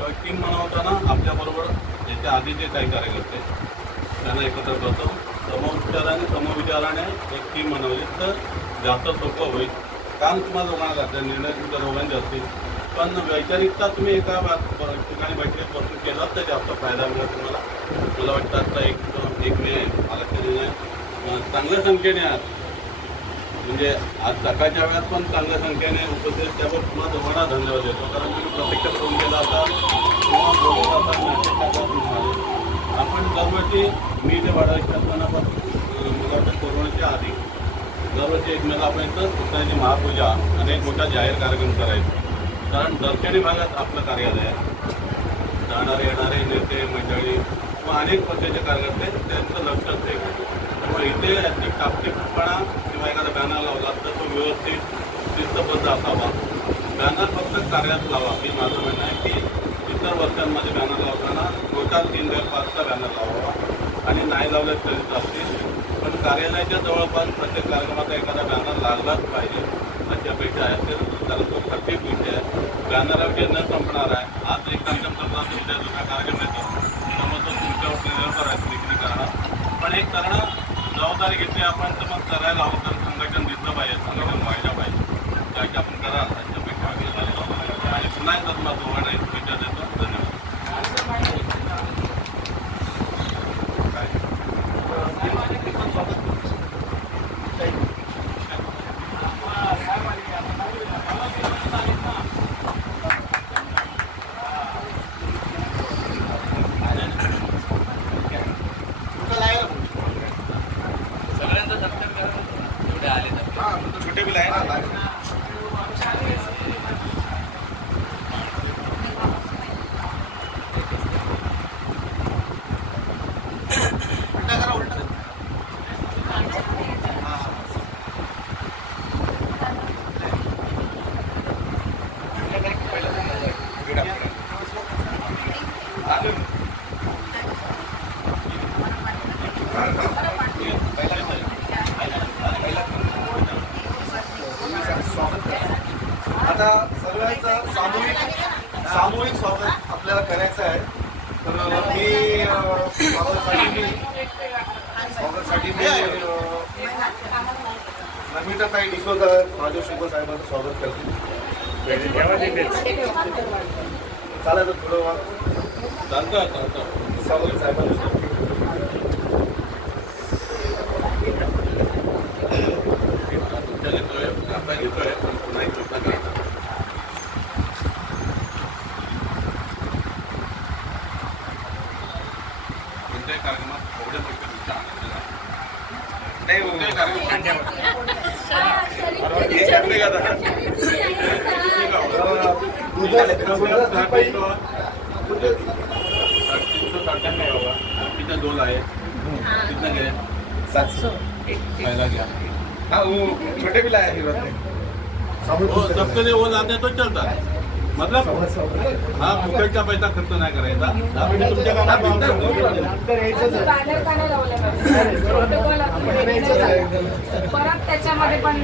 किंवा टीम बनवताना आपल्याबरोबर याच्या आधीचे काही कार्यकर्ते त्यांना एकत्र करतो, समविचाराने समविचाराने एक टीम बनवली तर जास्त सोपं होईल. काम तुम्हाला दोघांना घातलं, निर्णय तुमच्या दोघांचे असतील, पण वैचारिकता तुम्ही एका ठिकाणी बैठकीत बसून केला तर जास्त फायदा मिळेल तुम्हाला. मला वाटतं आता एक मे आरक्षण निर्णय चांगल्या संख्येने आहात, म्हणजे आज सकाळच्या वेळात पण चांगल्या संख्येने उपस्थित, त्यावर पुन्हा दोघांना धन्यवाद देतो. कारण तुम्ही प्रत्यक्ष फोन केला होता किंवा बोलत होता. आपण दरवर्षी मी इथे वाढायची असतानापासून मला वाटतं कोरोनाच्या आधी दरवर्षी 1 मेला आपण इथं पुतळ्याची महापूजा आणि एक मोठा जाहीर कार्यक्रम करायचो. कारण दर्शनी भागात आपलं कार्यालय आहे, जाणारे येणारे नेते मंडळी किंवा अनेक पक्षाचे कार्यकर्ते त्यांचं लक्ष असते. त्यामुळे इथे याची टापटीपणा किंवा एखादा बॅनर लावला तर तो व्यवस्थित शिस्तबद्ध असावा. बॅनर फक्त कार्यात लावा हे माझं म्हणणं आहे की इतर वर्षांमध्ये बॅनर लावताना टोटल 3-5चा बॅनर लावावा आणि नाही लावले तरी चालतील, पण कार्यालयाच्या जवळपास प्रत्येक कार्यक्रमाचा एखादा बॅनर लागलाच पाहिजे अशी अपेक्षा आहे. त्याला तो प्रत्येक विषय आहे, बॅनरविषयी न संपणार आहे. आज एक कार्यक्रम करताना उद्या दुसरा कार्यक्रम येतो, त्यामुळे तो तुमच्यावर निर्भर आहे विक्री करणं. पण एक करणं जबाबदारी घेतली आपण तर मग करायला हवं, तर संघटन दिसलं पाहिजे, संघटन व्हायला पाहिजे. त्याची आपण करा अशी अपेक्षा आणि पुन्हा एकदा तुम्हाला दोघांना एक शुभेच्छा देतो. धन्यवाद. छोटे बिल आहे ना. आता सगळ्यांचं सामूहिक स्वागत आपल्याला करायचं आहे. तर मी स्वागतासाठी नमिताताई डिसोकर माझ्या शुभ साहेबांचं स्वागत करते. चालेल थोडं चालतं स्वागत साहेबांचं. डोल आहे कितना गए 700 पहला गया. हाँ वो छोटे बिल आया वो सबके लिए वो लाते तो चलता है, मतलब हाँ फुकटचा पैसा खर्च नाही करायचा. तुमच्या परत त्याच्यामध्ये पण